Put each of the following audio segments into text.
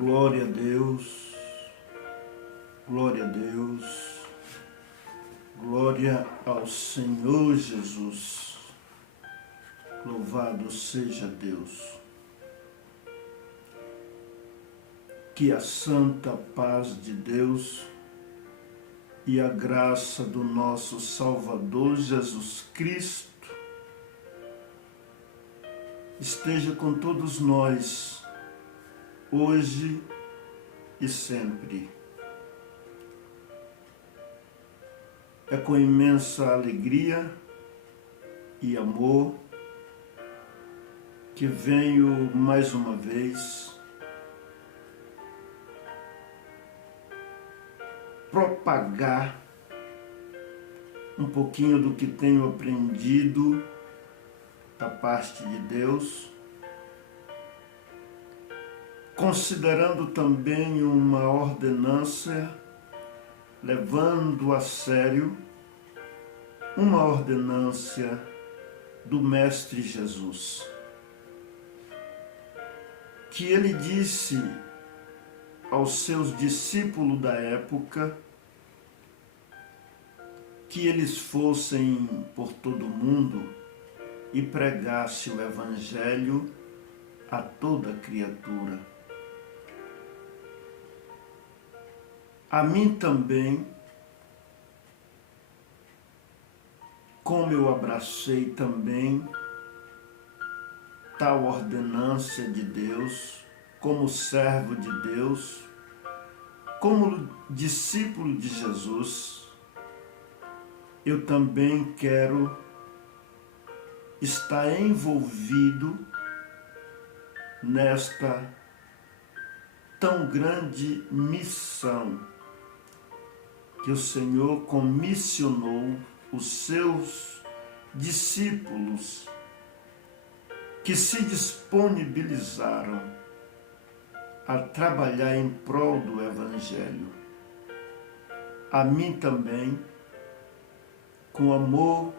Glória a Deus, glória a Deus, glória ao Senhor Jesus, louvado seja Deus. Que a santa paz de Deus e a graça do nosso Salvador Jesus Cristo esteja com todos nós, hoje e sempre. É com imensa alegria e amor que venho mais uma vez propagar um pouquinho do que tenho aprendido da parte de Deus, considerando também uma ordenança, levando a sério uma ordenança do Mestre Jesus, que ele disse aos seus discípulos da época que eles fossem por todo o mundo e pregassem o Evangelho a toda criatura. A mim também, como eu abracei também tal ordenança de Deus, como servo de Deus, como discípulo de Jesus, eu também quero estar envolvido nesta tão grande missão que o Senhor comissionou os seus discípulos que se disponibilizaram a trabalhar em prol do Evangelho. A mim também, com amor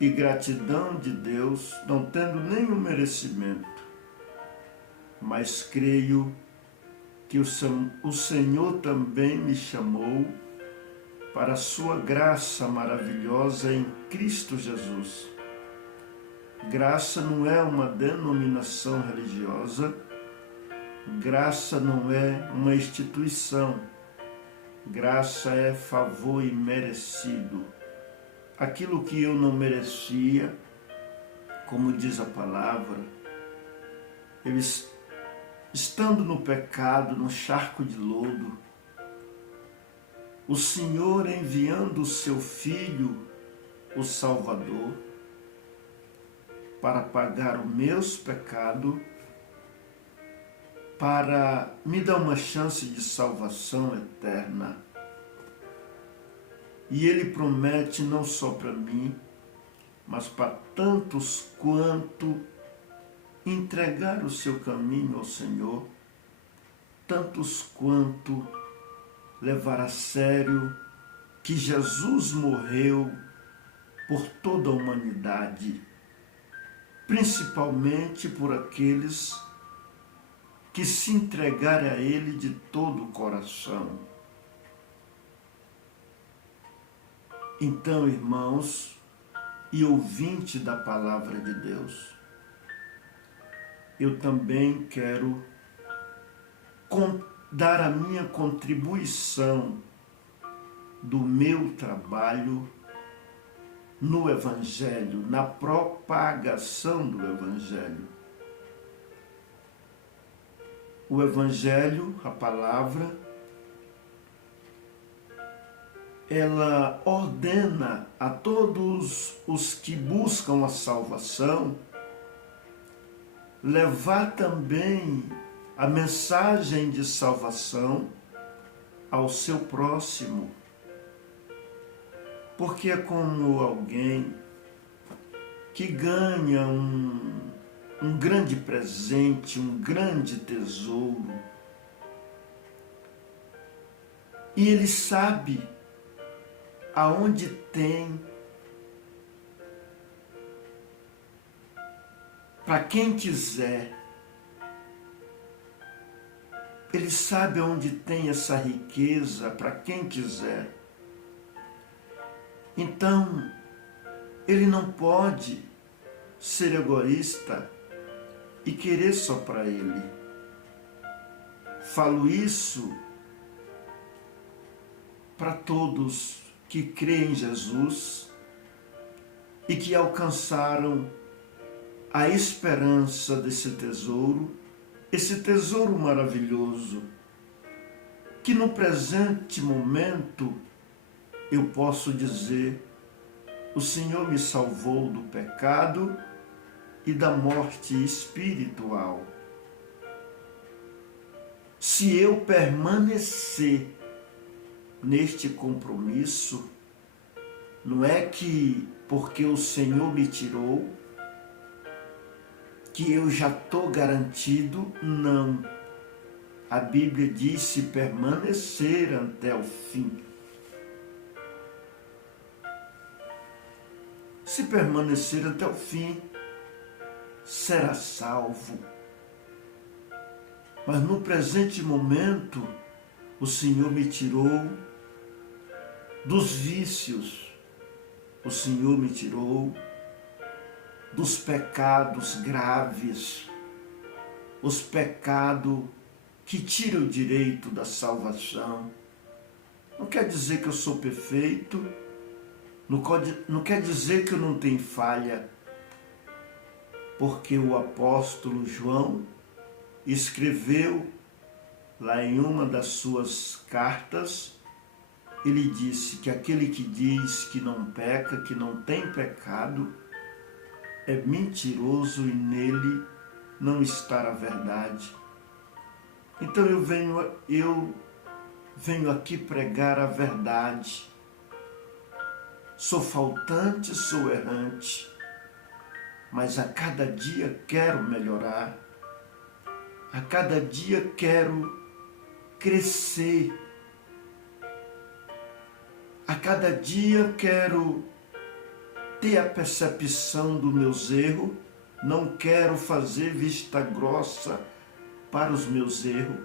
e gratidão de Deus, não tendo nenhum merecimento, mas creio que o Senhor também me chamou para a sua graça maravilhosa em Cristo Jesus. Graça não é uma denominação religiosa, graça não é uma instituição, graça é favor imerecido. Aquilo que eu não merecia, como diz a palavra, eu estando no pecado, no charco de lodo, o Senhor enviando o seu Filho, o Salvador, para pagar os meus pecados, para me dar uma chance de salvação eterna. E Ele promete não só para mim, mas para tantos quanto entregar o seu caminho ao Senhor, tantos quanto levar a sério que Jesus morreu por toda a humanidade, principalmente por aqueles que se entregarem a Ele de todo o coração. Então, irmãos e ouvintes da palavra de Deus, eu também quero dar a minha contribuição do meu trabalho no Evangelho, na propagação do Evangelho. O Evangelho, a palavra, ela ordena a todos os que buscam a salvação levar também a mensagem de salvação ao seu próximo. Porque é como alguém que ganha um grande presente, um grande tesouro, e ele sabe aonde tem, para quem quiser, Ele sabe onde tem essa riqueza para quem quiser. Então, Ele não pode ser egoísta e querer só para Ele. Falo isso para todos que creem em Jesus e que alcançaram a esperança desse tesouro, esse tesouro maravilhoso, que no presente momento eu posso dizer: o Senhor me salvou do pecado e da morte espiritual. Se eu permanecer neste compromisso, não é que porque o Senhor me tirou, que eu já estou garantido, não. A Bíblia diz se permanecer até o fim. Se permanecer até o fim, será salvo. Mas no presente momento, o Senhor me tirou dos vícios, o Senhor me tirou dos pecados graves, os pecados que tiram o direito da salvação. Não quer dizer que eu sou perfeito, não quer dizer que eu não tenho falha, porque o apóstolo João escreveu lá em uma das suas cartas, ele disse que aquele que diz que não peca, que não tem pecado, é mentiroso e nele não está a verdade. Então eu venho aqui pregar a verdade. Sou faltante, sou errante, mas a cada dia quero melhorar. A cada dia quero crescer. A cada dia quero ter a percepção dos meus erros. Não quero fazer vista grossa para os meus erros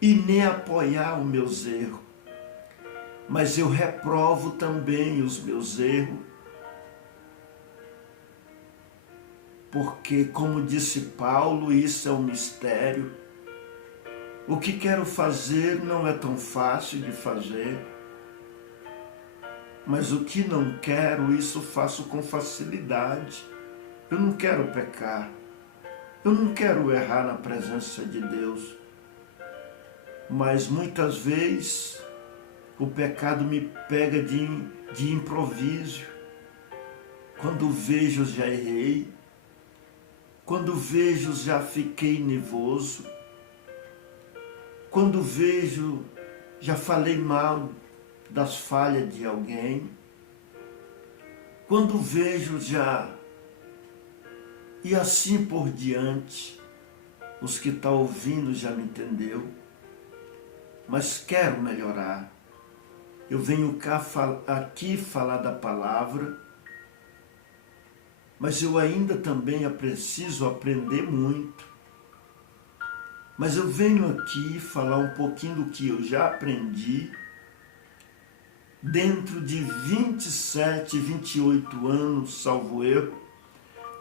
e nem apoiar os meus erros. Mas eu reprovo também os meus erros, porque, como disse Paulo, isso é um mistério. O que quero fazer não é tão fácil de fazer, mas o que não quero, isso faço com facilidade. Eu não quero pecar, eu não quero errar na presença de Deus, mas muitas vezes o pecado me pega de improviso. Quando vejo, já errei. Quando vejo, já fiquei nervoso. Quando vejo, já falei mal das falhas de alguém. Quando vejo, já... E assim por diante. Os que estão ouvindo já me entendeu. Mas quero melhorar. Eu venho aqui falar da palavra, mas eu ainda também preciso aprender muito. Mas eu venho aqui falar um pouquinho do que eu já aprendi dentro de 27, 28 anos, salvo erro,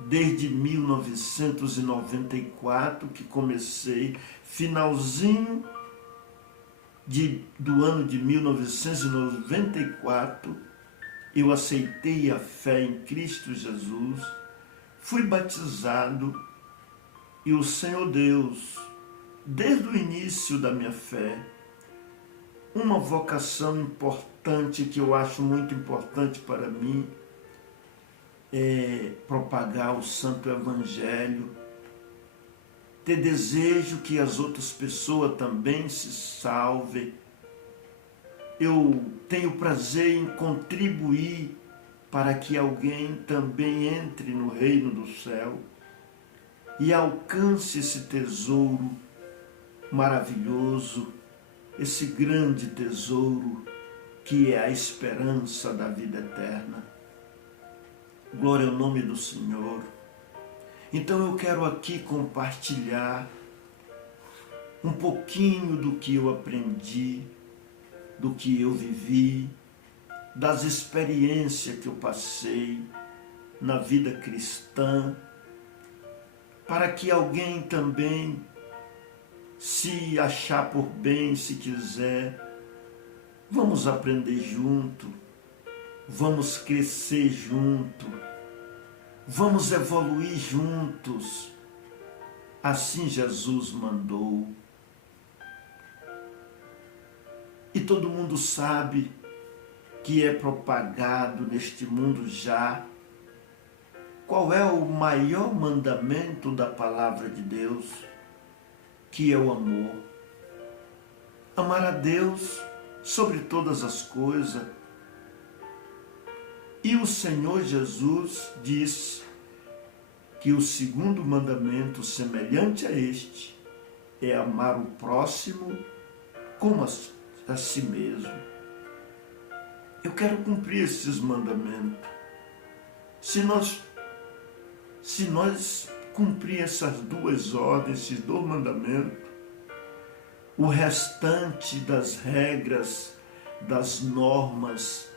desde 1994, que comecei, finalzinho do ano de 1994, eu aceitei a fé em Cristo Jesus, fui batizado e o Senhor Deus, desde o início da minha fé, uma vocação importante que eu acho muito importante para mim é propagar o Santo Evangelho, ter desejo que as outras pessoas também se salvem. Eu tenho prazer em contribuir para que alguém também entre no reino do céu e alcance esse tesouro maravilhoso, esse grande tesouro que é a esperança da vida eterna. Glória ao nome do Senhor. Então eu quero aqui compartilhar um pouquinho do que eu aprendi, do que eu vivi, das experiências que eu passei na vida cristã, para que alguém também, se achar por bem, se quiser, vamos aprender junto, vamos crescer junto, vamos evoluir juntos. Assim Jesus mandou. E todo mundo sabe que é propagado neste mundo já qual é o maior mandamento da palavra de Deus, que é o amor. Amar a Deus sobre todas as coisas. E o Senhor Jesus disse que o segundo mandamento, semelhante a este, é amar o próximo como a si mesmo. Eu quero cumprir esses mandamentos. Se nós cumprir essas duas ordens, esses dois mandamentos, o restante das regras, das normas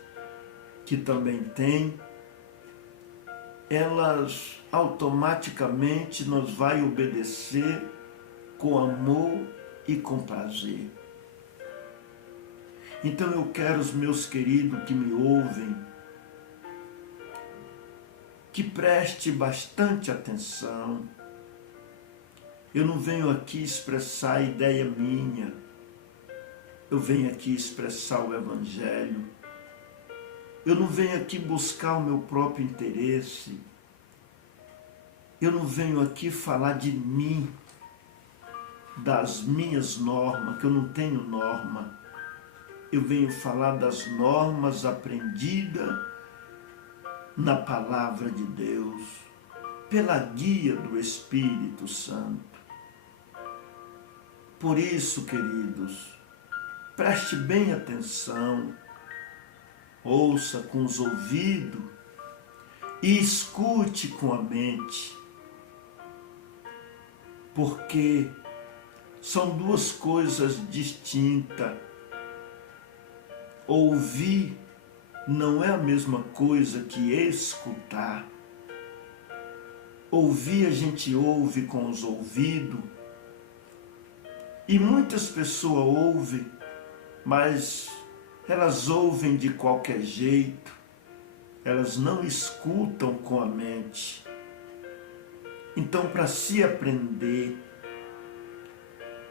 que também tem, elas automaticamente nós vai obedecer com amor e com prazer. Então eu quero os meus queridos que me ouvem, que preste bastante atenção. Eu não venho aqui expressar a ideia minha, eu venho aqui expressar o Evangelho. Eu não venho aqui buscar o meu próprio interesse. Eu não venho aqui falar de mim, das minhas normas, que eu não tenho norma. Eu venho falar das normas aprendidas na palavra de Deus, pela guia do Espírito Santo. Por isso, queridos, preste bem atenção, ouça com os ouvidos e escute com a mente, porque são duas coisas distintas. Ouvir não é a mesma coisa que escutar. Ouvir a gente ouve com os ouvidos, e muitas pessoas ouvem, mas elas ouvem de qualquer jeito, elas não escutam com a mente. Então, para se aprender,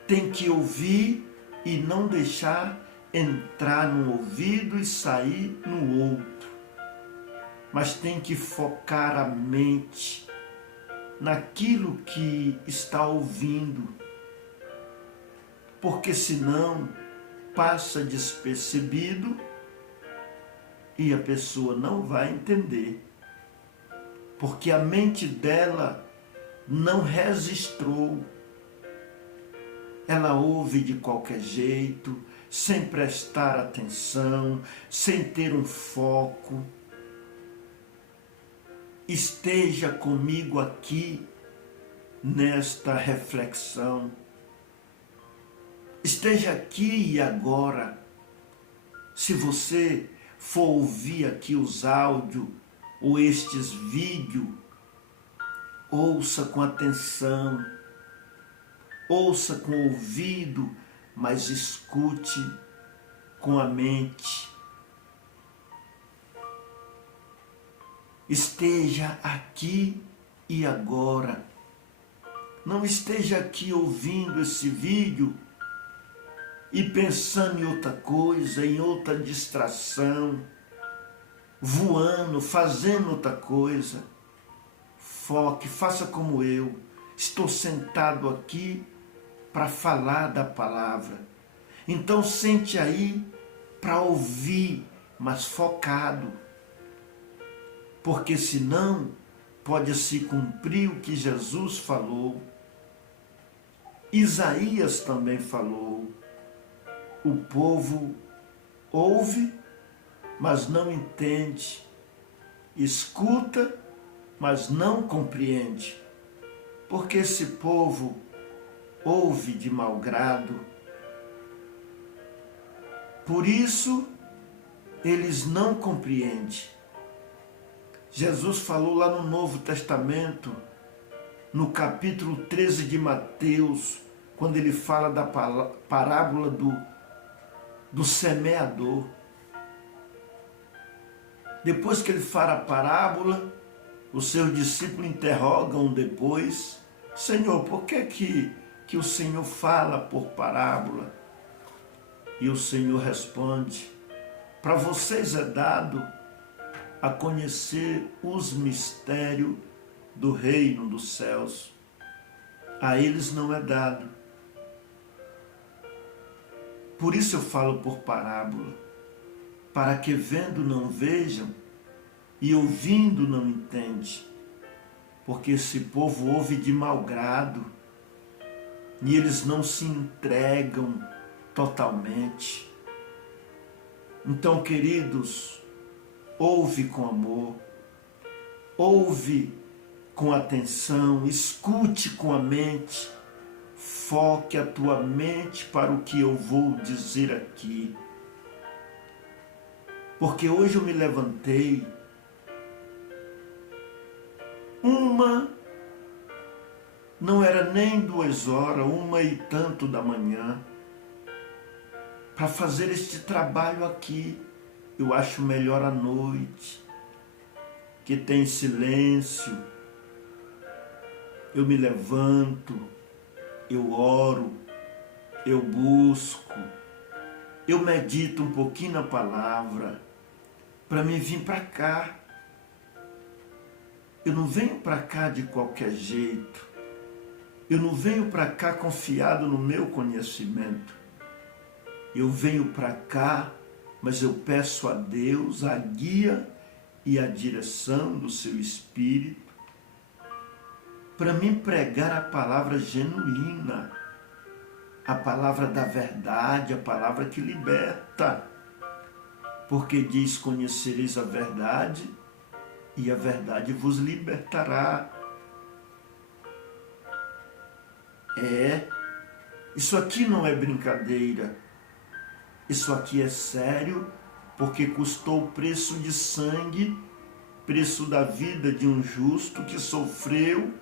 tem que ouvir e não deixar entrar no ouvido e sair no outro. Mas tem que focar a mente naquilo que está ouvindo, porque senão passa despercebido e a pessoa não vai entender, porque a mente dela não registrou. Ela ouve de qualquer jeito, sem prestar atenção, sem ter um foco. Esteja comigo aqui nesta reflexão. Esteja aqui e agora. Se você for ouvir aqui os áudios ou estes vídeos, ouça com atenção, ouça com o ouvido, mas escute com a mente. Esteja aqui e agora. Não esteja aqui ouvindo esse vídeo e pensando em outra coisa, em outra distração, voando, fazendo outra coisa. Foque, faça como eu. Estou sentado aqui para falar da palavra. Então sente aí para ouvir, mas focado. Porque senão pode se cumprir o que Jesus falou. Isaías também falou. O povo ouve, mas não entende. Escuta, mas não compreende. Porque esse povo ouve de mau grado. Por isso, eles não compreendem. Jesus falou lá no Novo Testamento, no capítulo 13 de Mateus, quando ele fala da parábola do semeador. Depois que ele fala a parábola, os seus discípulos interrogam depois: Senhor, por que o Senhor fala por parábola? E o Senhor responde: para vocês é dado a conhecer os mistérios do reino dos céus. A eles não é dado. Por isso eu falo por parábola, para que vendo não vejam e ouvindo não entendem. Porque esse povo ouve de mau grado e eles não se entregam totalmente. Então, queridos, ouve com amor, ouve com atenção, escute com a mente, foque a tua mente para o que eu vou dizer aqui. Porque hoje eu me levantei, não era nem 2 horas, 1h tanto da manhã, para fazer este trabalho aqui. Eu acho melhor à noite, que tem silêncio. Eu me levanto, eu oro, eu busco, eu medito um pouquinho na palavra, para mim vir para cá. Eu não venho para cá de qualquer jeito. Eu não venho para cá confiado no meu conhecimento. Eu venho para cá, mas eu peço a Deus a guia e a direção do seu Espírito para mim pregar a palavra genuína, a palavra da verdade, a palavra que liberta. Porque diz: conhecereis a verdade e a verdade vos libertará. Isso aqui não é brincadeira. Isso aqui é sério, porque custou o preço de sangue, preço da vida de um justo que sofreu,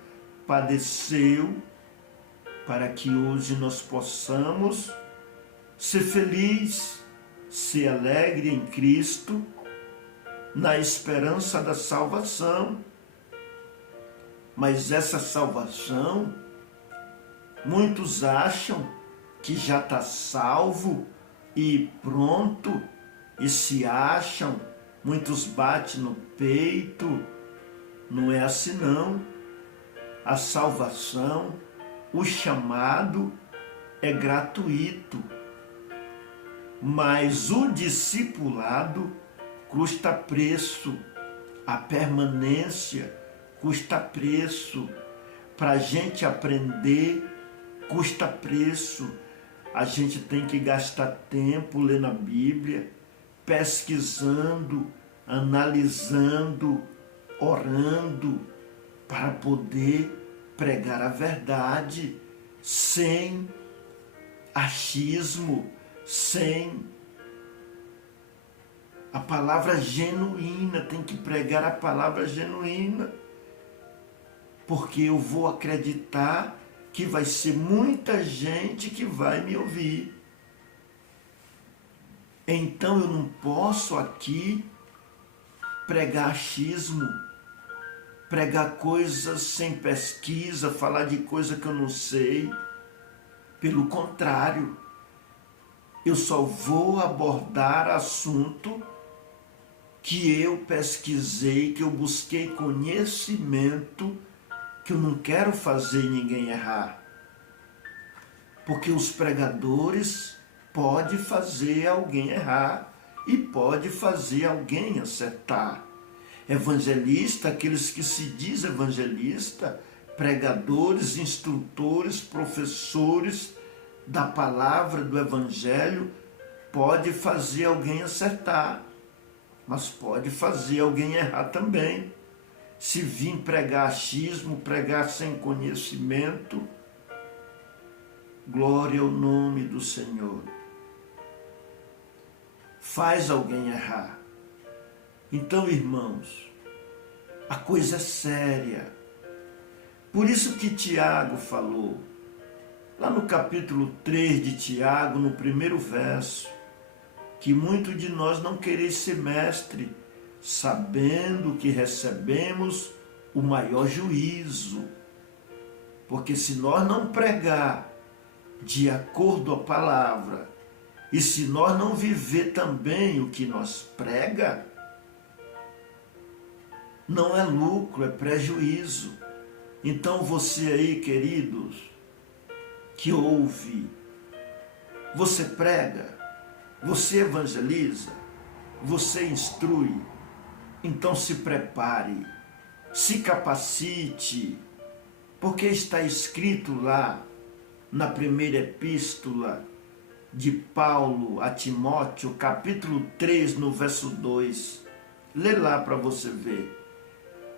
padeceu, para que hoje nós possamos ser felizes, ser alegre em Cristo, na esperança da salvação. Mas essa salvação, muitos acham que já está salvo e pronto, e se acham, muitos batem no peito. Não é assim não. A salvação, o chamado é gratuito, mas o discipulado custa preço, a permanência custa preço, para a gente aprender custa preço. A gente tem que gastar tempo lendo a Bíblia, pesquisando, analisando, orando, para poder pregar a verdade, sem achismo, sem a palavra genuína. Tem que pregar a palavra genuína, porque eu vou acreditar que vai ser muita gente que vai me ouvir. Então eu não posso aqui pregar achismo, pregar coisas sem pesquisa, falar de coisa que eu não sei. Pelo contrário, eu só vou abordar assunto que eu pesquisei, que eu busquei conhecimento, que eu não quero fazer ninguém errar. Porque os pregadores podem fazer alguém errar e pode fazer alguém acertar. Evangelista, aqueles que se diz evangelista, pregadores, instrutores, professores da palavra do evangelho, pode fazer alguém acertar, mas pode fazer alguém errar também. Se vir pregar achismo, pregar sem conhecimento, Glória ao nome do Senhor. Faz alguém errar. Então, irmãos, a coisa é séria. Por isso que Tiago falou, lá no capítulo 3 de Tiago, no primeiro verso, que muito de nós não quereis ser mestre, sabendo que recebemos o maior juízo. Porque se nós não pregar de acordo à palavra, e se nós não viver também o que nós prega, não é lucro, é prejuízo. Então você aí, queridos, que ouve, você prega, você evangeliza, você instrui, então se prepare, se capacite, porque está escrito lá na primeira epístola de Paulo a Timóteo, capítulo 3, no verso 2. Lê lá para você ver.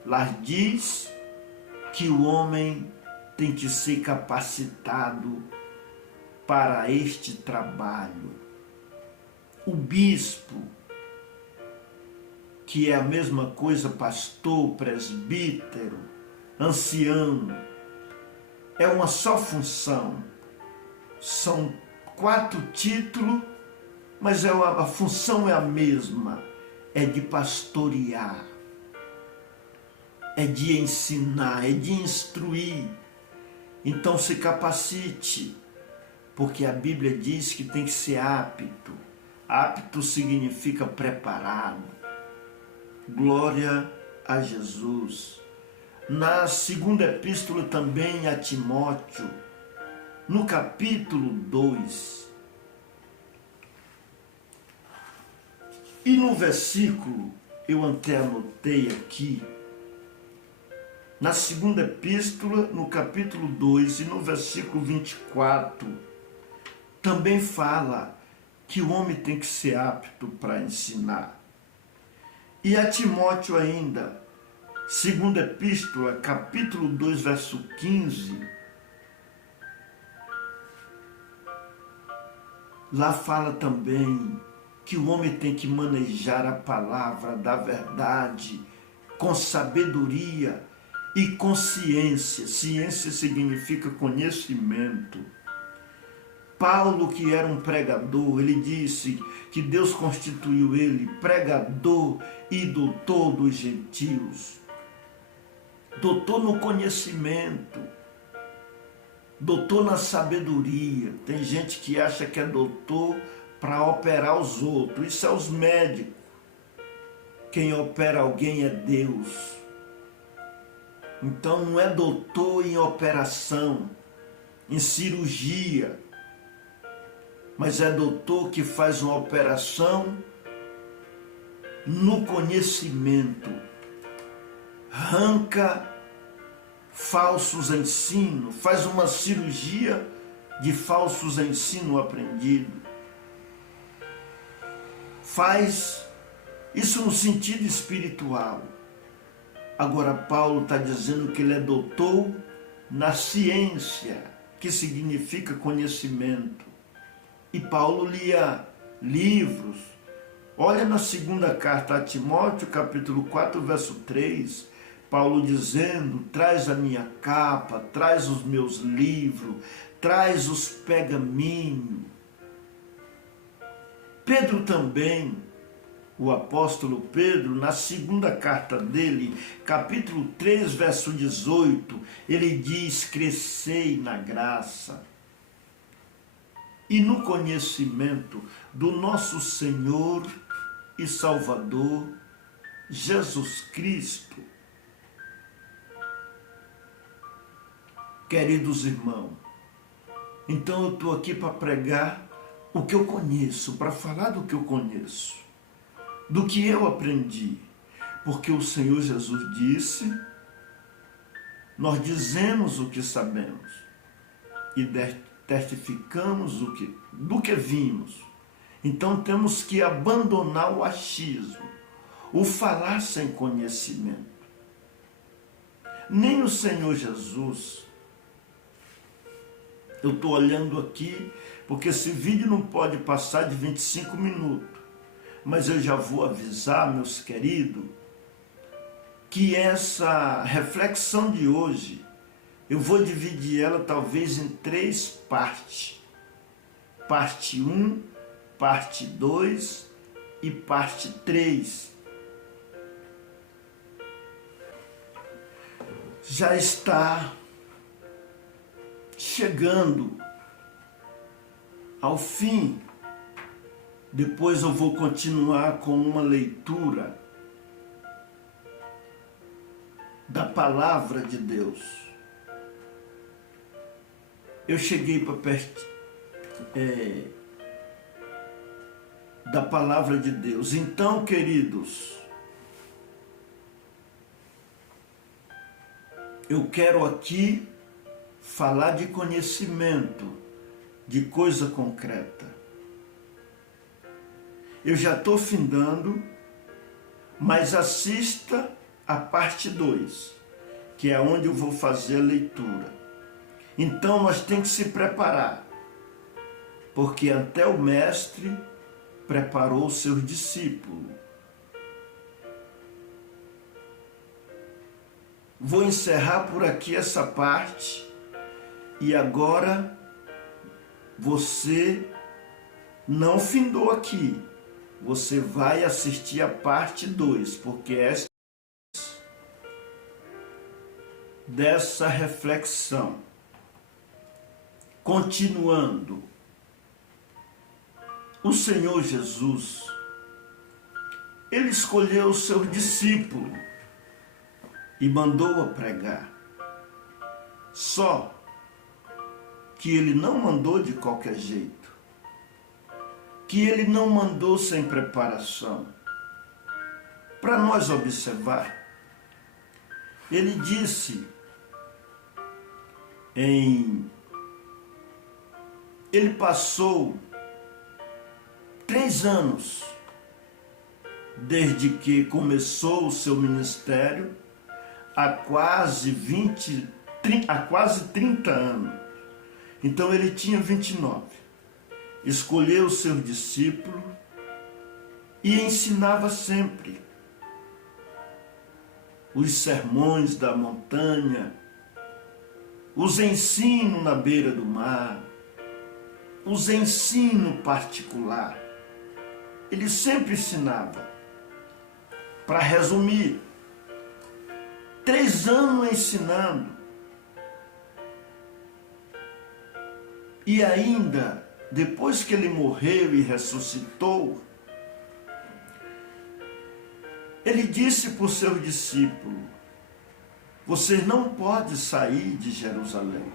Lá diz que o homem tem que ser capacitado para este trabalho. O bispo, que é a mesma coisa pastor, presbítero, ancião, é uma só função. São 4 títulos, mas a função é a mesma. É de pastorear, é de ensinar, é de instruir. Então se capacite, porque a Bíblia diz que tem que ser apto. Apto significa preparado. Glória a Jesus. Na segunda epístola também a Timóteo, no capítulo 2, e no versículo, eu até anotei aqui, na segunda epístola, no capítulo 2 e no versículo 24, também fala que o homem tem que ser apto para ensinar. E a Timóteo ainda, segunda epístola, capítulo 2, verso 15, lá fala também que o homem tem que manejar a palavra da verdade com sabedoria e com ciência. Ciência significa conhecimento. Paulo, que era um pregador, ele disse que Deus constituiu ele pregador e doutor dos gentios. Doutor no conhecimento, doutor na sabedoria. Tem gente que acha que é doutor para operar os outros. Isso é os médicos. Quem opera alguém é Deus. Então não é doutor em operação, em cirurgia, mas é doutor que faz uma operação no conhecimento. Arranca falsos ensinos, faz uma cirurgia de falsos ensinos aprendidos. Faz isso no sentido espiritual. Agora Paulo está dizendo que ele é doutor na ciência, que significa conhecimento. E Paulo lia livros. Olha na segunda carta a Timóteo, capítulo 4, verso 3, Paulo dizendo, traz a minha capa, traz os meus livros, traz os pergaminhos. Pedro também, o apóstolo Pedro, na segunda carta dele, capítulo 3, verso 18, ele diz, crescei na graça e no conhecimento do nosso Senhor e Salvador, Jesus Cristo. Queridos irmãos, então eu estou aqui para pregar o que eu conheço, para falar do que eu conheço, do que eu aprendi, porque o Senhor Jesus disse, nós dizemos o que sabemos e testificamos do que vimos. Então temos que abandonar o achismo, o falar sem conhecimento. Nem o Senhor Jesus Eu estou olhando aqui, porque esse vídeo não pode passar de 25 minutos. Mas eu já vou avisar, meus queridos, que essa reflexão de hoje, eu vou dividir ela talvez em 3 partes. Parte 1, parte 2 e parte 3. Já está chegando ao fim. Depois eu vou continuar com uma leitura da palavra de Deus. Eu cheguei para perto da palavra de Deus. Então, queridos, eu quero aqui falar de conhecimento, de coisa concreta. Eu já estou findando, mas assista a parte 2, que é onde eu vou fazer a leitura. Então nós temos que se preparar, porque até o mestre preparou os seus discípulos. Vou encerrar por aqui essa parte e agora você não findou aqui. Você vai assistir a parte 2, porque esta dessa reflexão. Continuando, o Senhor Jesus, Ele escolheu os seus discípulos e mandou a pregar. Só que Ele não mandou de qualquer jeito, que Ele não mandou sem preparação. Para nós observar, Ele disse Ele passou 3 anos desde que começou o seu ministério, há quase 30 anos. Então ele tinha 29. Escolheu os seus discípulos e ensinava sempre. Os sermões da montanha, os ensinos na beira do mar, os ensinos particular. Ele sempre ensinava. Para resumir, 3 anos ensinando. E ainda, depois que ele morreu e ressuscitou, ele disse para os seus discípulos: vocês não podem sair de Jerusalém.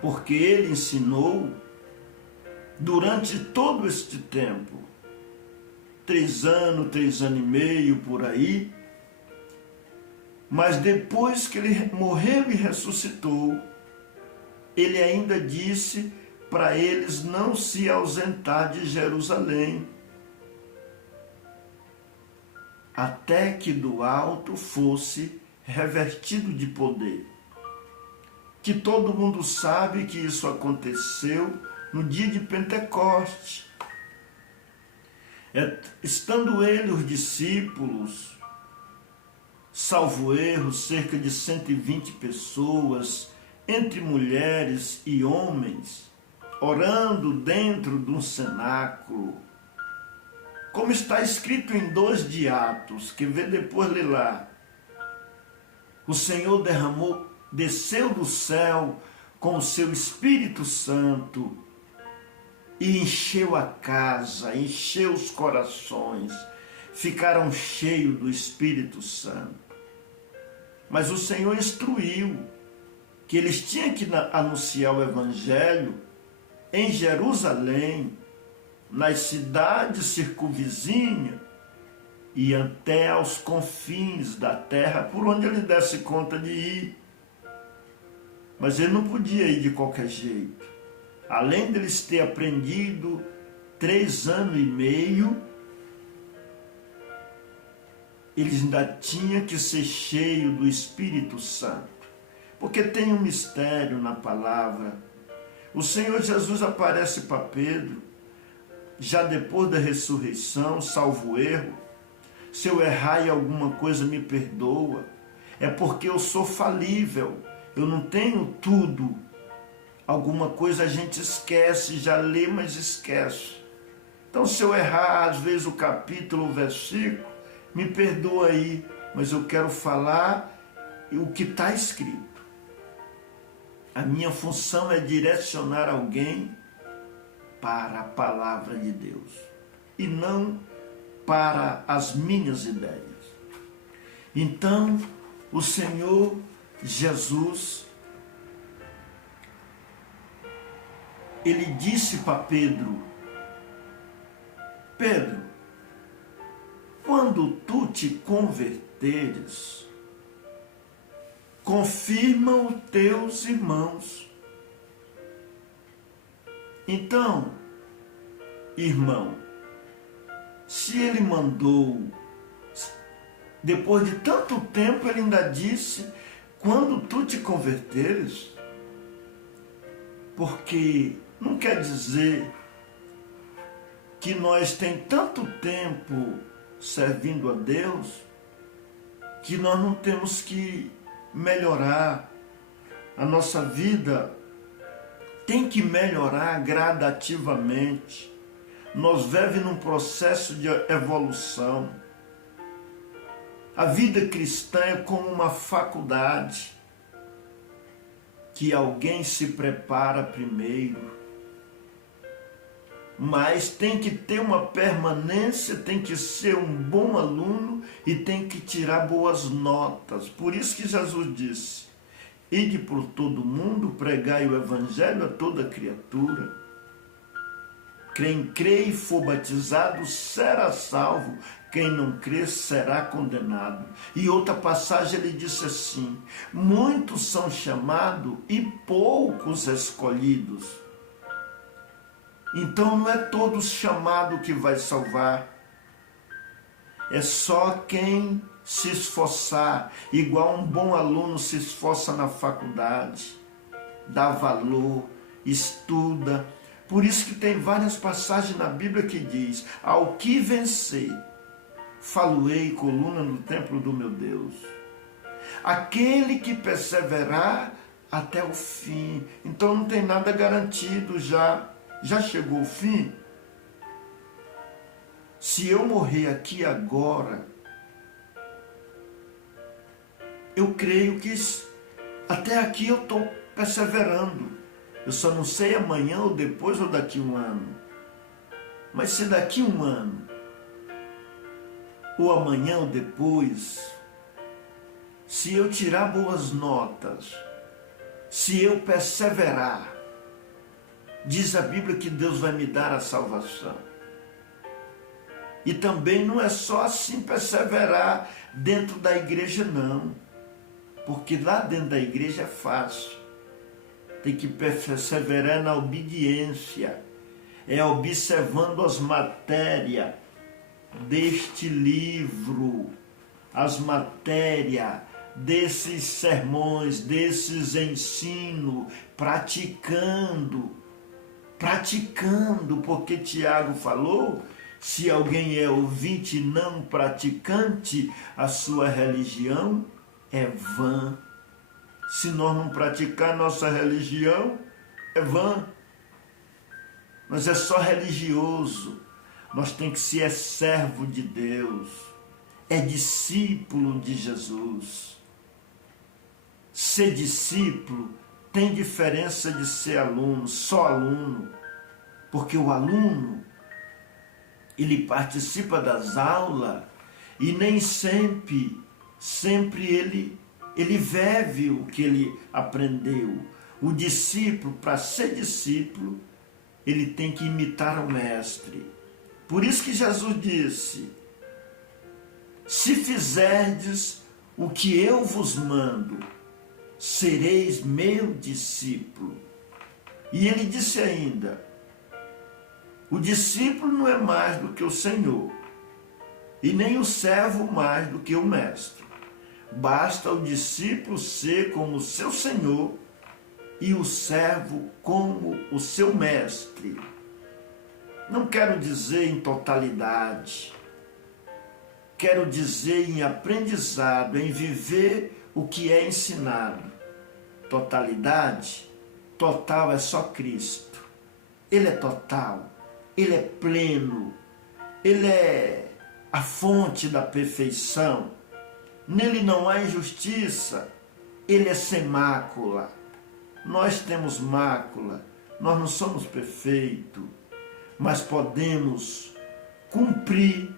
Porque ele ensinou durante todo este tempo, 3 anos, 3 anos e meio, por aí. Mas depois que ele morreu e ressuscitou, ele ainda disse para eles não se ausentar de Jerusalém, até que do alto fosse revestido de poder. Que todo mundo sabe que isso aconteceu no dia de Pentecoste. Estando ele, os discípulos, salvo erro, cerca de 120 pessoas, entre mulheres e homens, orando dentro de um cenáculo, como está escrito em 2 de Atos, que vê depois ler lá. O Senhor desceu do céu com o seu Espírito Santo e encheu a casa, encheu os corações, ficaram cheios do Espírito Santo. Mas o Senhor instruiu que eles tinham que anunciar o Evangelho em Jerusalém, nas cidades circunvizinhas e até aos confins da terra, por onde ele desse conta de ir. Mas ele não podia ir de qualquer jeito. Além deles ter aprendido 3 anos e meio, eles ainda tinham que ser cheios do Espírito Santo. porque tem um mistério na palavra. O Senhor Jesus aparece para Pedro, já depois da ressurreição, salvo erro. Se eu errar em alguma coisa, me perdoa. É porque eu sou falível, eu não tenho tudo. Alguma coisa a gente esquece, já lê, mas esquece. Então, se eu errar, às vezes, o capítulo, o versículo, me perdoa aí, mas eu quero falar o que está escrito. A minha função é direcionar alguém para a palavra de Deus e não para as minhas ideias. Então, o Senhor Jesus, ele disse para Pedro: Pedro, quando tu te converteres, confirma os teus irmãos. Então, irmão, se ele mandou, depois de tanto tempo, ele ainda disse, quando tu te converteres, porque não quer dizer que nós tem tanto tempo servindo a Deus, que nós não temos que melhorar. A nossa vida tem que melhorar gradativamente. Nós vivemos num processo de evolução. A vida cristã é como uma faculdade que alguém se prepara primeiro, mas tem que ter uma permanência, tem que ser um bom aluno e tem que tirar boas notas. Por isso que Jesus disse: ide por todo mundo, pregai o evangelho a toda criatura. Quem crê e for batizado será salvo, quem não crê será condenado. E outra passagem ele disse assim: muitos são chamados e poucos escolhidos. Então não é todos chamados que vai salvar. É só quem se esforçar, igual um bom aluno se esforça na faculdade, dá valor, estuda. Por isso que tem várias passagens na Bíblia que diz: ao que vencer, falo-ei coluna no templo do meu Deus. Aquele que perseverar até o fim. Então não tem nada garantido já. Já chegou o fim? Se eu morrer aqui agora, eu creio que até aqui eu estou perseverando. Eu só não sei amanhã ou depois ou daqui um ano. Mas se daqui um ano, ou amanhã ou depois, se eu tirar boas notas, se eu perseverar, diz a Bíblia que Deus vai me dar a salvação. E também não é só assim perseverar dentro da igreja, não. Porque lá dentro da igreja é fácil. Tem que perseverar na obediência. É observando as matérias deste livro. As matérias desses sermões, desses ensinos, praticando, porque Tiago falou: se alguém é ouvinte e não praticante, a sua religião é vã. Se nós não praticar nossa religião, é vã. Nós é só religioso. Nós tem que ser servo de Deus, é discípulo de Jesus. Ser discípulo tem diferença de ser aluno, só aluno, porque o aluno, ele participa das aulas e nem sempre ele vive o que ele aprendeu. O discípulo, para ser discípulo, ele tem que imitar o mestre. Por isso que Jesus disse: se fizerdes o que eu vos mando, sereis meu discípulo. E ele disse ainda: o discípulo não é mais do que o Senhor, e nem o servo mais do que o mestre. Basta o discípulo ser como o seu Senhor e o servo como o seu mestre. Não quero dizer em totalidade, quero dizer em aprendizado, em viver o que é ensinado. Totalidade, total é só Cristo. Ele é total, Ele é pleno, Ele é a fonte da perfeição. Nele não há injustiça, Ele é sem mácula. Nós temos mácula, nós não somos perfeitos, mas podemos cumprir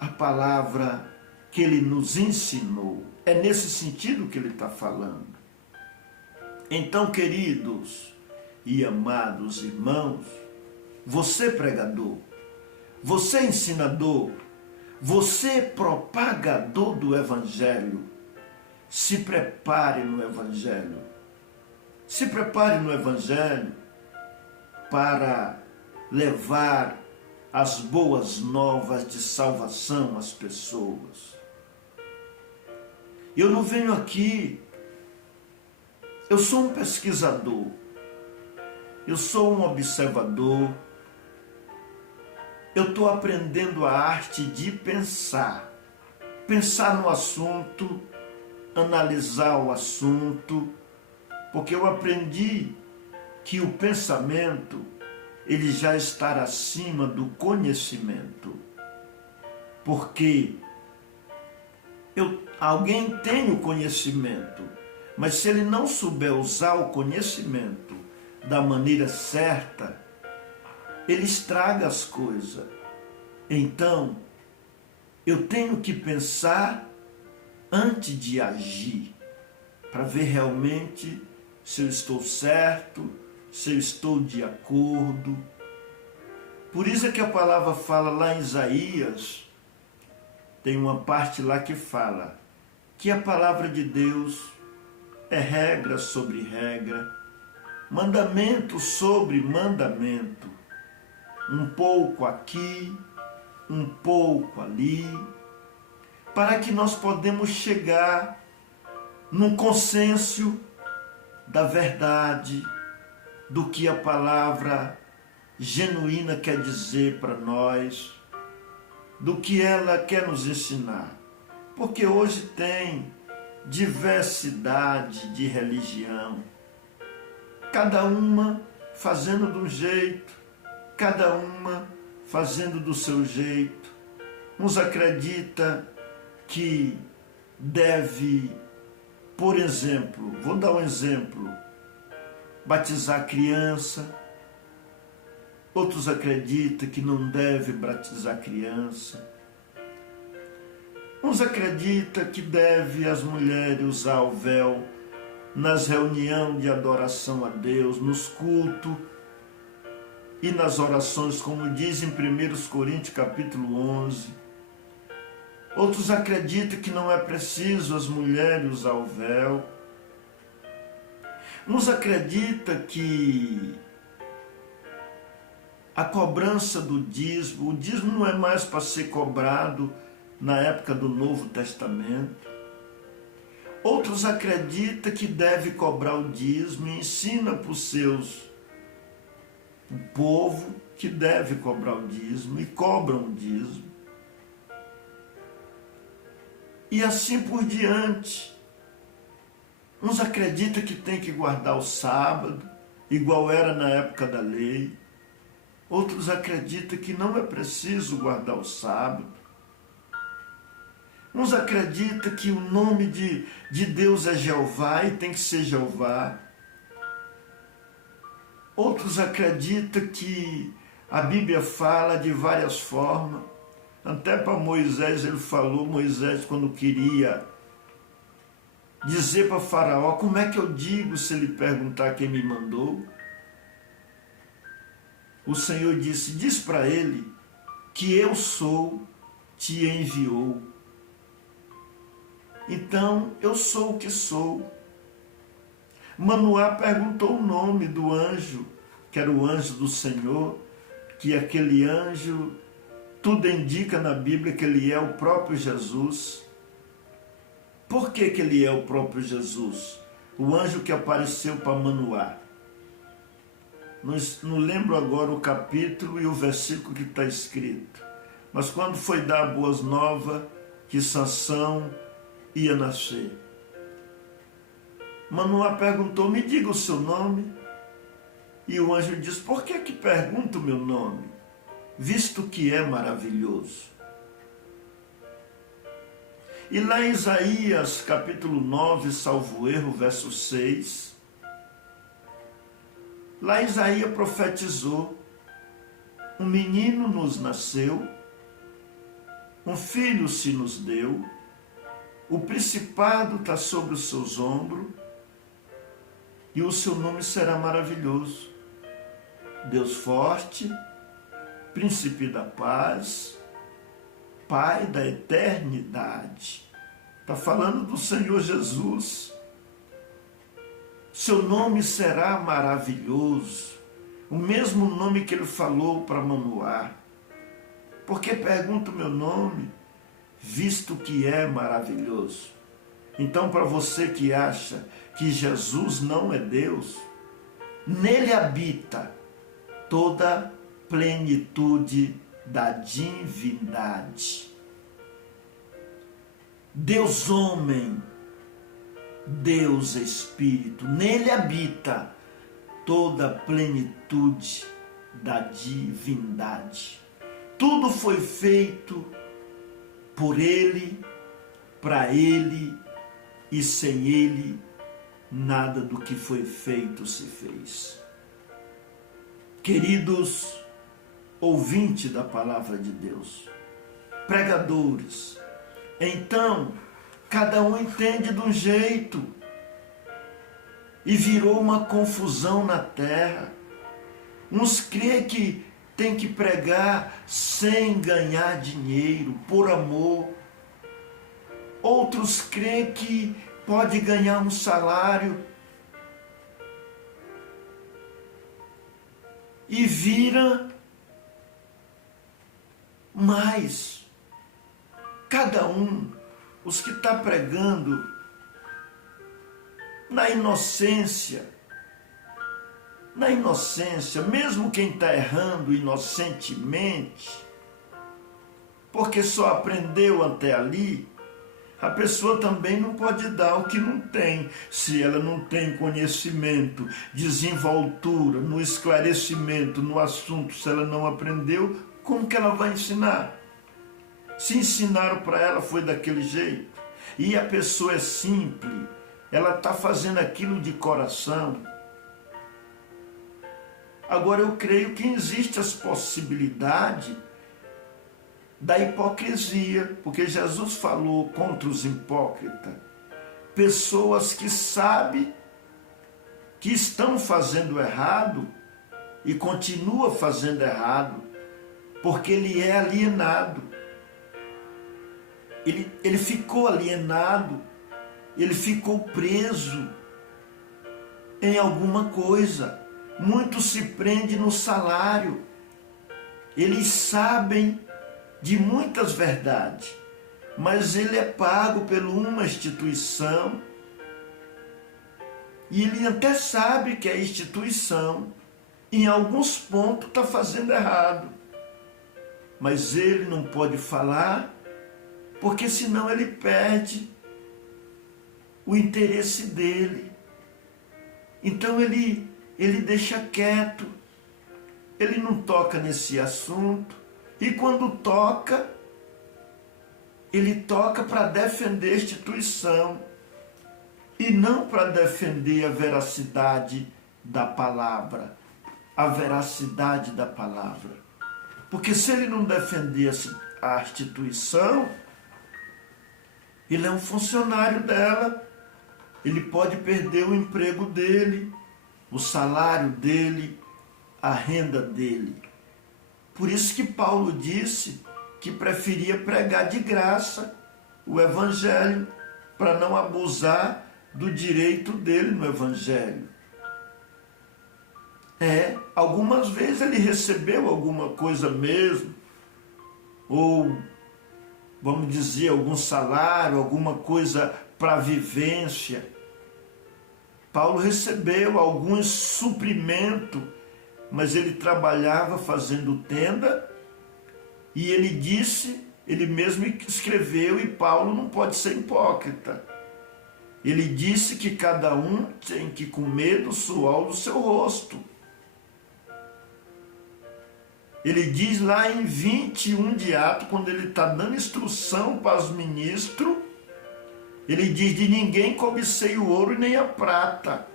a palavra que Ele nos ensinou. É nesse sentido que Ele está falando. Então, queridos e amados irmãos, você pregador, você ensinador, você propagador do Evangelho, se prepare no Evangelho. Se prepare no Evangelho para levar as boas novas de salvação às pessoas. Eu não venho aqui, eu sou um pesquisador, eu sou um observador, eu estou aprendendo a arte de pensar no assunto, analisar o assunto, porque eu aprendi que o pensamento, ele já está acima do conhecimento. Porque alguém tem o conhecimento, mas se ele não souber usar o conhecimento da maneira certa, ele estraga as coisas. Então, eu tenho que pensar antes de agir, para ver realmente se eu estou certo, se eu estou de acordo. Por isso é que a palavra fala lá em Isaías, tem uma parte lá que fala que a palavra de Deus é regra sobre regra, mandamento sobre mandamento, um pouco aqui, um pouco ali, para que nós podemos chegar num consenso da verdade, do que a palavra genuína quer dizer para nós, do que ela quer nos ensinar. Porque hoje tem diversidade de religião, cada uma fazendo de um jeito, cada uma fazendo do seu jeito. Uns acreditam que deve, por exemplo, vou dar um exemplo, batizar criança. Outros acreditam que não deve batizar criança. Uns acreditam que deve as mulheres usar o véu nas reuniões de adoração a Deus, nos cultos e nas orações, como diz em 1 Coríntios capítulo 11. Outros acreditam que não é preciso as mulheres usar o véu. Uns acreditam que a cobrança do dízimo, o dízimo não é mais para ser cobrado na época do Novo Testamento. Outros acreditam que deve cobrar o dízimo e ensina para o povo que deve cobrar o dízimo e cobram o dízimo. E assim por diante. Uns acreditam que tem que guardar o sábado, igual era na época da lei. Outros acreditam que não é preciso guardar o sábado. Uns acreditam que o nome de Deus é Jeová e tem que ser Jeová. Outros acreditam que a Bíblia fala de várias formas. Até para Moisés ele falou, Moisés quando queria dizer para Faraó, como é que eu digo se ele perguntar quem me mandou? O Senhor disse, diz para ele que eu sou, te enviou. Então, eu sou o que sou. Manoá perguntou o nome do anjo, que era o anjo do Senhor, que aquele anjo, tudo indica na Bíblia que ele é o próprio Jesus. Por que que ele é o próprio Jesus? O anjo que apareceu para Manoá. Não lembro agora o capítulo e o versículo que está escrito. Mas quando foi dar boas novas que Sansão ia nascer, Manoá perguntou, me diga o seu nome. E o anjo disse, por que que pergunta o meu nome? Visto que é maravilhoso. E lá em Isaías, capítulo 9, salvo erro, verso 6, lá Isaías profetizou, um menino nos nasceu, um filho se nos deu, o principado está sobre os seus ombros, e o seu nome será maravilhoso. Deus forte, príncipe da paz, Pai da eternidade. Está falando do Senhor Jesus. Seu nome será maravilhoso. O mesmo nome que ele falou para Manoá. Por que pergunta o meu nome? Visto que é maravilhoso. Então, para você que acha que Jesus não é Deus, nele habita toda a plenitude da divindade. Deus homem, Deus Espírito, nele habita toda a plenitude da divindade. Tudo foi feito por Ele, para Ele, e sem Ele, nada do que foi feito se fez. Queridos ouvintes da palavra de Deus, pregadores, então, cada um entende de um jeito, e virou uma confusão na terra. Uns creem que tem que pregar sem ganhar dinheiro, por amor. Outros creem que pode ganhar um salário e vira mais. Cada um, os que está pregando na inocência, mesmo quem está errando inocentemente, porque só aprendeu até ali, a pessoa também não pode dar o que não tem. Se ela não tem conhecimento, desenvoltura, no esclarecimento, no assunto, se ela não aprendeu, como que ela vai ensinar? Se ensinaram para ela, foi daquele jeito. E a pessoa é simples, ela está fazendo aquilo de coração. Agora eu creio que existe as possibilidades da hipocrisia, porque Jesus falou contra os hipócritas, pessoas que sabem que estão fazendo errado e continua fazendo errado, porque ele é alienado. Ele ficou alienado, ele ficou preso em alguma coisa. Muitos se prendem no salário. Eles sabem de muitas verdades, mas ele é pago por uma instituição e ele até sabe que a instituição, em alguns pontos, está fazendo errado, mas ele não pode falar, porque senão ele perde o interesse dele. Então ele deixa quieto, ele não toca nesse assunto, e quando toca, ele toca para defender a instituição e não para defender a veracidade da palavra, a veracidade da palavra. Porque se ele não defender a instituição, ele é um funcionário dela, ele pode perder o emprego dele, o salário dele, a renda dele. Por isso que Paulo disse que preferia pregar de graça o evangelho, para não abusar do direito dele no evangelho. Algumas vezes ele recebeu alguma coisa mesmo, ou vamos dizer, algum salário, alguma coisa para a vivência. Paulo recebeu alguns suprimentos, mas ele trabalhava fazendo tenda, e ele disse, ele mesmo escreveu, e Paulo não pode ser hipócrita. Ele disse que cada um tem que comer do suor do seu rosto. Ele diz lá em 21 de Atos, quando ele está dando instrução para os ministros, ele diz: de ninguém cobicei o ouro nem a prata.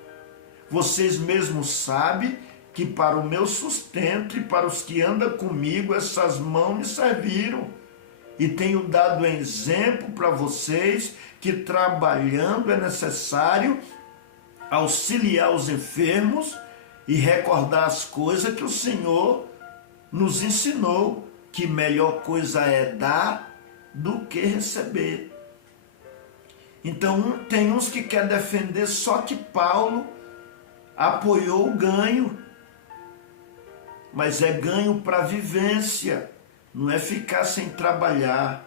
Vocês mesmos sabem que para o meu sustento e para os que andam comigo, essas mãos me serviram. E tenho dado exemplo para vocês que trabalhando é necessário auxiliar os enfermos e recordar as coisas que o Senhor nos ensinou, que melhor coisa é dar do que receber. Então tem uns que querem defender só que Paulo apoiou o ganho, mas é ganho para vivência, não é ficar sem trabalhar.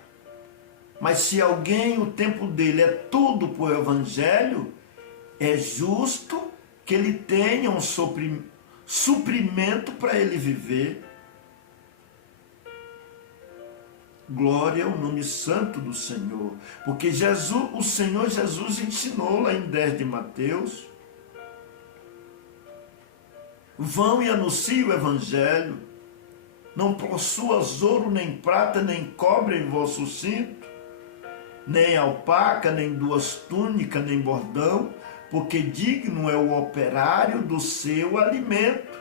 Mas se alguém, o tempo dele é tudo para o Evangelho, é justo que ele tenha um suprimento para ele viver. Glória ao nome santo do Senhor. Porque Jesus, o Senhor Jesus ensinou lá em 10 de Mateus: vão e anunciem o Evangelho, não possuas ouro, nem prata, nem cobre em vosso cinto, nem alpaca, nem 2 túnicas, nem bordão, porque digno é o operário do seu alimento.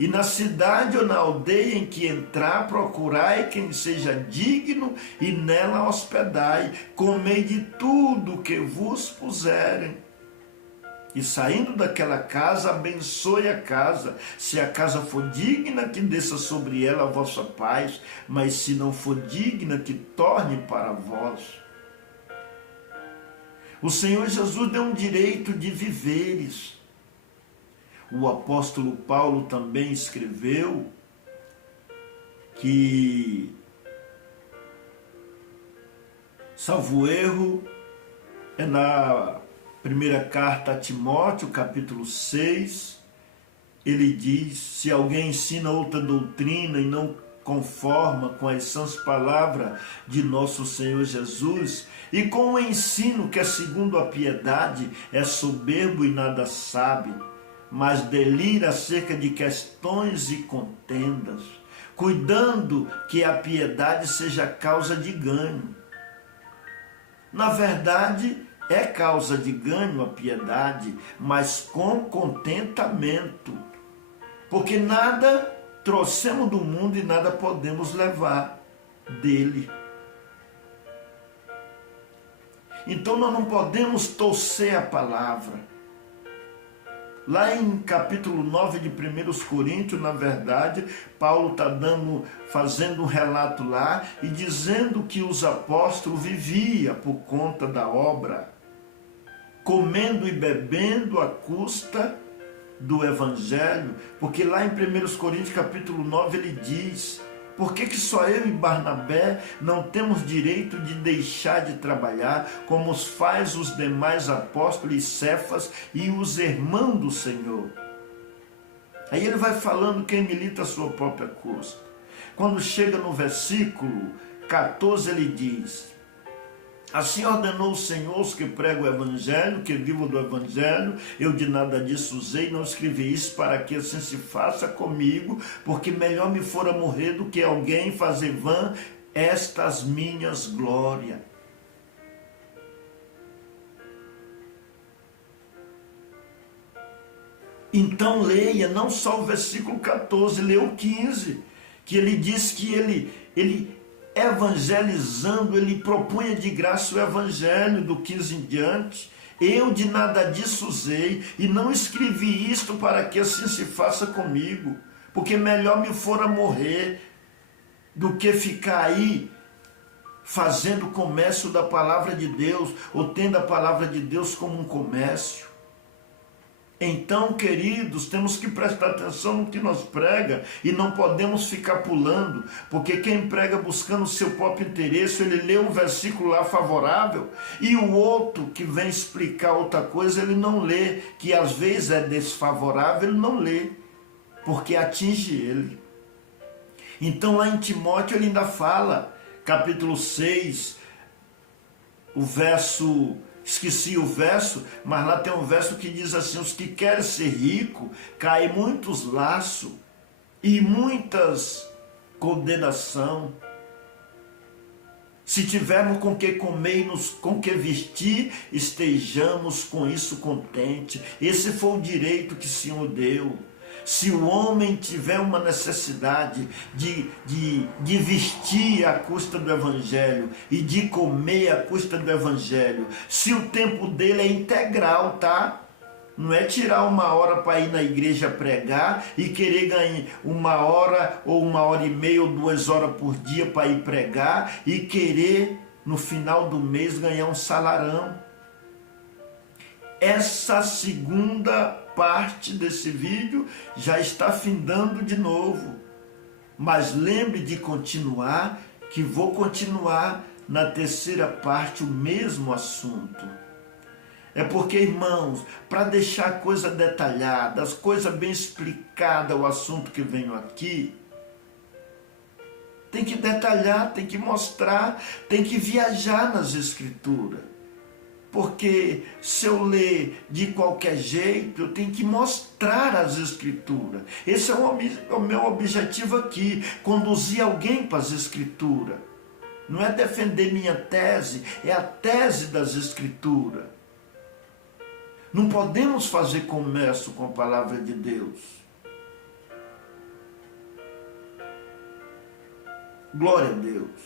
E na cidade ou na aldeia em que entrar, procurai quem seja digno, e nela hospedai, comei de tudo que vos puserem. E saindo daquela casa, abençoe a casa. Se a casa for digna, que desça sobre ela a vossa paz, mas se não for digna, que torne para vós. O Senhor Jesus deu um direito de viveres. O apóstolo Paulo também escreveu que, salvo erro, é na primeira carta a Timóteo, capítulo 6, ele diz: se alguém ensina outra doutrina e não conforma com as sãs palavras de nosso Senhor Jesus, e com o ensino que é segundo a piedade, é soberbo e nada sabe, mas delira acerca de questões e contendas, cuidando que a piedade seja causa de ganho. Na verdade, é causa de ganho a piedade, mas com contentamento, porque nada trouxemos do mundo e nada podemos levar dele. Então nós não podemos torcer a palavra. Lá em capítulo 9 de 1 Coríntios, na verdade, Paulo está fazendo um relato lá e dizendo que os apóstolos viviam por conta da obra, comendo e bebendo à custa do Evangelho, porque lá em 1 Coríntios capítulo 9 ele diz: por que só eu e Barnabé não temos direito de deixar de trabalhar, como os faz os demais apóstolos e Cefas e os irmãos do Senhor? Aí ele vai falando quem milita a sua própria custa. Quando chega no versículo 14 ele diz: assim ordenou o Senhor os que pregam o Evangelho, que vivam do Evangelho. Eu de nada disso usei, não escrevi isso para que assim se faça comigo, porque melhor me fora morrer do que alguém fazer vã estas minhas glórias. Então leia não só o versículo 14, leia o 15, que ele diz que ele evangelizando, ele propunha de graça o Evangelho, do 15 em diante. Eu de nada disso usei, e não escrevi isto para que assim se faça comigo, porque melhor me fora morrer do que ficar aí fazendo comércio da palavra de Deus, ou tendo a palavra de Deus como um comércio. Então, queridos, temos que prestar atenção no que nós prega e não podemos ficar pulando, porque quem prega buscando o seu próprio interesse, ele lê um versículo lá favorável e o outro que vem explicar outra coisa, ele não lê, que às vezes é desfavorável, ele não lê, porque atinge ele. Então lá em Timóteo ele ainda fala, capítulo 6, o verso... Esqueci o verso, mas lá tem um verso que diz assim: os que querem ser ricos, caem muitos laços e muitas condenação. Se tivermos com que comer e com que vestir, estejamos com isso contente. Esse foi o direito que o Senhor deu. Se o homem tiver uma necessidade de vestir à custa do Evangelho e de comer à custa do Evangelho, se o tempo dele é integral, tá? Não é tirar uma hora para ir na igreja pregar e querer ganhar uma hora ou uma hora e meia ou 2 horas por dia para ir pregar e querer no final do mês ganhar um salarão. Essa segunda parte desse vídeo já está findando de novo. Mas lembre de continuar, que vou continuar na terceira parte o mesmo assunto. É porque, irmãos, para deixar a coisa detalhada, as coisas bem explicadas, o assunto que venho aqui, tem que detalhar, tem que mostrar, tem que viajar nas Escrituras. Porque se eu ler de qualquer jeito, eu tenho que mostrar as Escrituras. Esse é o meu objetivo aqui, conduzir alguém para as Escrituras. Não é defender minha tese, é a tese das Escrituras. Não podemos fazer comércio com a palavra de Deus. Glória a Deus.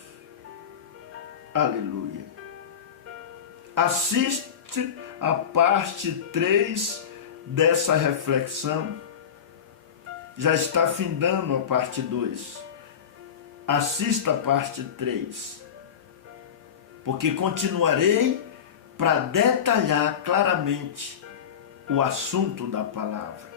Aleluia. Assiste a parte 3 dessa reflexão. Já está findando a parte 2. Assista a parte 3. Porque continuarei para detalhar claramente o assunto da palavra.